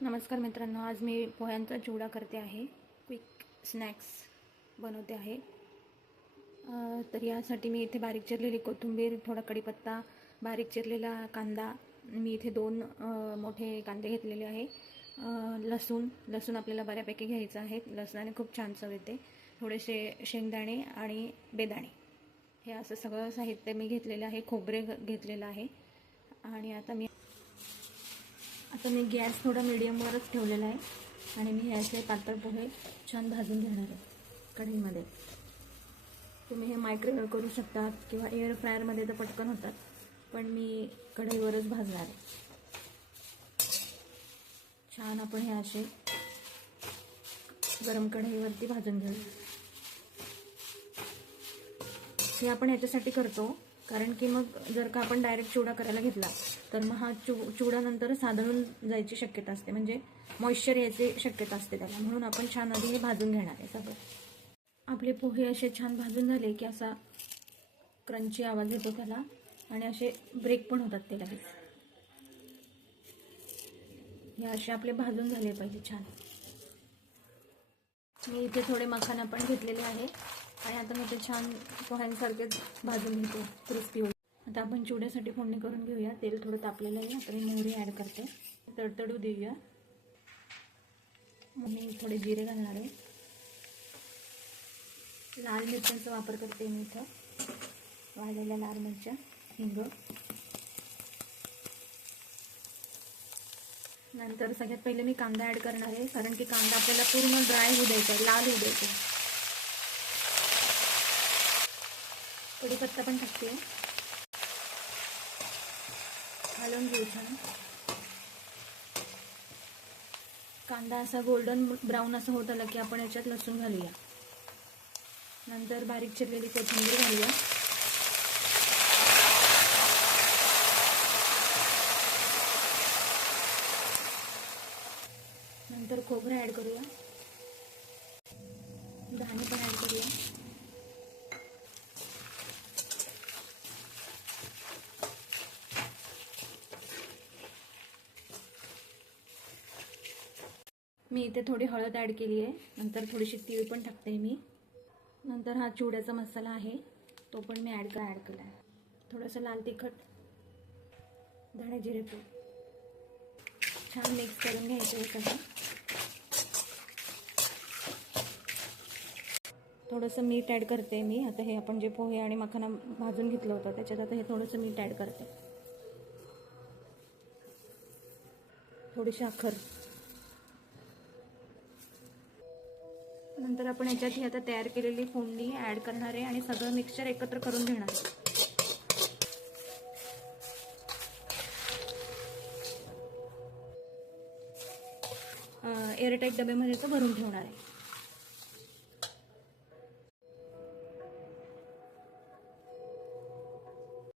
नमस्कार मित्रांनो आज मी पोह्यांचा चिवडा करते आहे. क्विक स्नॅक्स बनवते आहे. तर यासाठी मी इथे बारीक चिरलेली कोथिंबीर थोडा कढीपत्ता बारीक चिरलेला कांदा मी इथे दोन मोठे कांदे घेतलेले आहे. लसूण लसूण आपल्याला बऱ्यापैकी घ्यायचं आहे. लसणाने खूप छान चव येते. थोडेसे शेंगदाणे आणि बेदाणे. हे असं सगळं साहित्य मी घेतलेलं आहे खोबरे घ- घेतलेलं आहे. आणि आता मी आता मी गॅस थोडा मिडियमवरच ठेवलेला आहे. आणि मी याचे पातळ पोहे छान भाजून घेणार आहे. कढईमध्ये. तुम्ही हे मायक्रोवेव्ह करू शकतात किंवा एअर फ्रायरमध्ये तर पटकन होतात. पण मी कढईवरच भाजणार आहे. छान आपण हे असे गरम कढईवरती भाजून घेऊ हे आपण याच्यासाठी करतो. कारण की मग जर का आपण डायरेक्ट चिवडा करायला घेतला तर मग हा चु चिवड्यानंतर साधळून जायची शक्यता असते. म्हणजे मॉइश्चर यायची शक्यता असते त्याला. म्हणून आपण छान आधी हे भाजून घेणार आहे. सगळं आपले पोहे असे छान भाजून झाले की असा क्रंची आवाज येतो त्याला. आणि असे ब्रेक पण होतात ते लगेच हे असे आपले भाजून झाले पाहिजे छान. मी इथे थोडे मखाना पण घेतलेले आहे. आणि आता मी ते छान पोह्यांसारखेच भाजून घेते. क्रिस्पी आता आपण चिवड्यासाठी फोडणी करून घेऊया. तेल थोडं तापलेलं आहे आता मी मोहरी ॲड करते. तडतडू देऊया. मग मी थोडे जिरे घालणार आहे. लाल मिरच्यांचा वापर करते मी इथं. वाळलेल्या लाल मिरच्या हिंग. नंतर सगळ्यात पहिले मी कांदा ॲड करणार आहे कारण की कांदा आपल्याला पूर्ण ड्राय होऊ द्यायचा आहे लाल होऊ द्यायचा आहे. कढीपत्ता पण टाकते. घालून घेऊ छान. कांदा असा गोल्डन ब्राऊन असा होत आला की आपण याच्यात लसूण घालूया. नंतर बारीक चिरलेली कोथिंबीर घालूया. नंतर खोबरं ॲड करूया. धाणे पण ॲड करूया. मी इथे थोडी हळद ॲड केली आहे. नंतर थोडीशी तीळ पण टाकते मी. नंतर हा चिवड्याचा मसाला आहे. तो पण मी ॲड का ॲड केला आहे. थोडंसं लाल तिखट धणे जिरे पूड. छान मिक्स करून घ्यायचं हे सगळं. थोडंसं मीठ ॲड करते मी. आता हे आपण जे पोहे आणि मखाना भाजून घेतलं होतं त्याच्यात आता हे थोडंसं मीठ ॲड करते. थोडीशी अखर आपण याच्यात ही आता तयार केलेली फोडणी ॲड करणार आहे आणि सगळं मिक्सचर एकत्र करून घेणार आहे. एअरटाईट डब्यामध्ये तो भरून ठेवणार आहे.